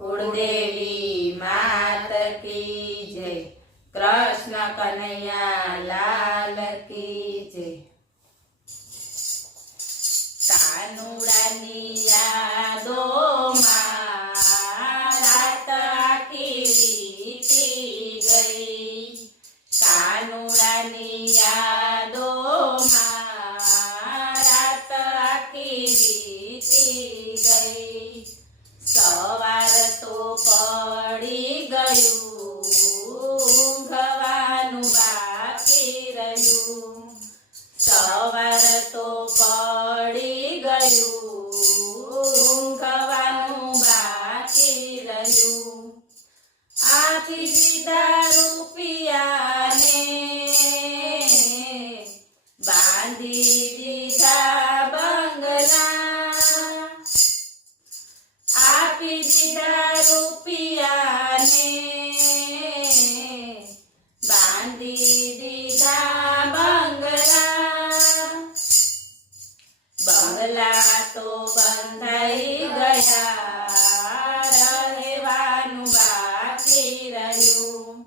कुलदेवी मात की जय। कृष्ण कन्हैया लाल की जय। कानुडानी यादों रात आखी वीती गई। कानुडानी यादों रात आखी वीती गई। सवार तो पड़ी गયું, ઊંઘવાનું બાકી રહ્યું। સવાર તો પડી ગયું, ઊંઘવાનું બાકી રહ્યું। આપી દીધા રૂપિયાને, બાંધી દીધા બંગલા। આપી દીધા રૂપિયાને, બાંધી દીધા બંગલા। બંગલા તો બંધાઈ ગયા, રહેવાનું બાકી રહ્યું।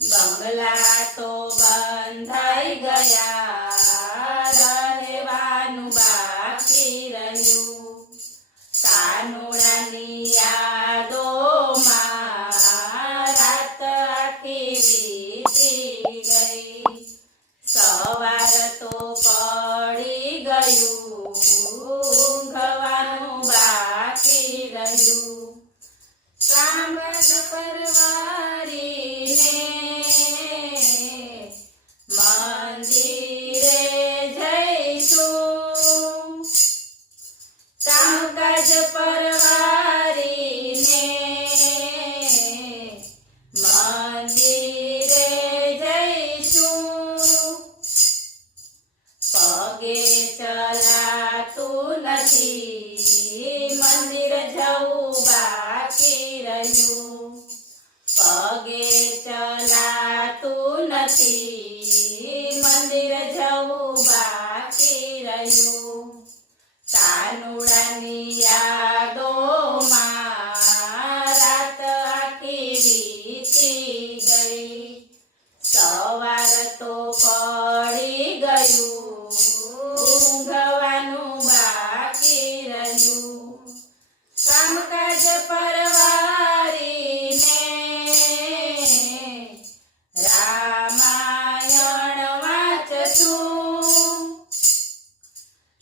બંગલા તો બંધાઈ ગયા, રહેવાનું બાકી રહ્યું। કાનુડાની યાદોમાં રાત આખી વીતી ગઈ। સવાર તો પડી ગયું, ઊંઘવાનું બાકી રહ્યું। કામકાજ પરવારીને મંદિરે જઈશું। કામકાજ પરવારીને મંદિરે જઈશું। પગે ચલાતું નથી, મંદિર જવું બાકી રહ્યું। પગે ચલાતું નથી, મંદિર જવું બાકી રહ્યું। કાનુડાની યાદોમાં રાત આખી વીતી ગઈ। સવાર તો પડી ગયું, ઊંઘવાનું બાકી રહ્યું। કામકાજ પરવારીને રામાયણ વાંચશું।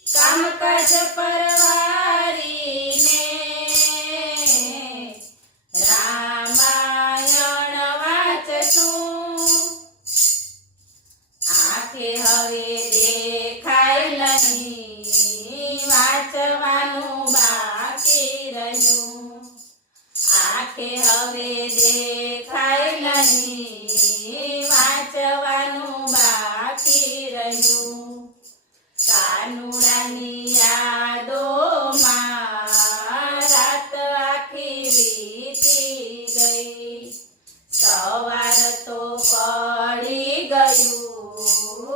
કામકાજ પરવારીને રામાયણ વાંચશું। આંખે હવે દેખાય નહીં, વાંચવાનું બાકી રહ્યું। આંખે હવે દેખાય નહીં, વાંચવાનું બાકી રહ્યું। કાનુડાની યાદોમાં રાત આખી વીતી ગઈ। સવાર તો પડી ગયું,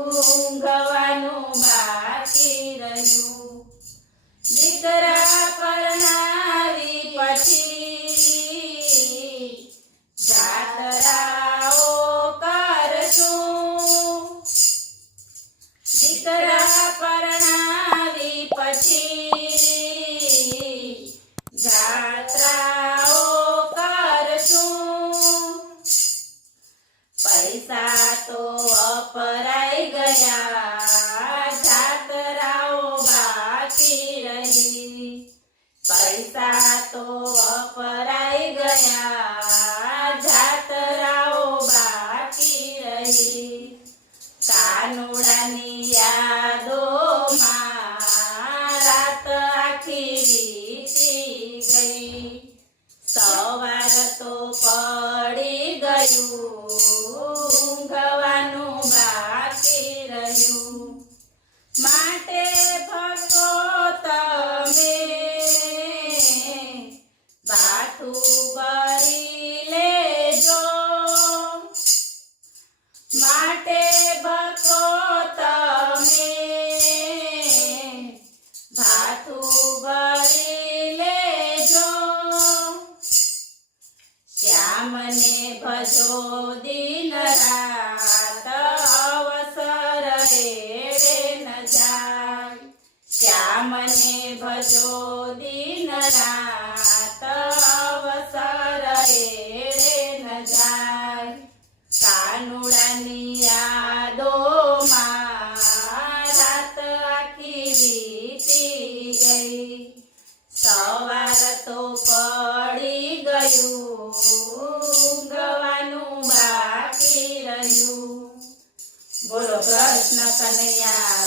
ઊંઘવાનું બાકી રહ્યું। દીકરા પરણાવી પછી જાતરાઓ કરશું। દીકરા પરણાવી પછી જાત્રાઓ કરશું। પૈસા તો વપરાઈ ગયા, જાત્રાઓ બાકી રહી। પૈસા તો વપરાઈ ગયા, જાત્રાઓ બાકી રહી। કાનુડાની યાદોમાં રાત આખી વીતી ગઈ। સવાર તો પડી ગયું, ઊંઘવાનું બાકી રહ્યું। માટે ભક્તો તમે ભાથું ભરી લેજો। માટે ભક્તો તમે ભાથું ભરી લેજો। કાનુડાની યાદોમાં રાત આખી વીતી ગઈ. સવાર તો પડી ગયું, ઊંઘવાનું બાકી રહ્યું. બોલો કૃષ્ણ કનૈયા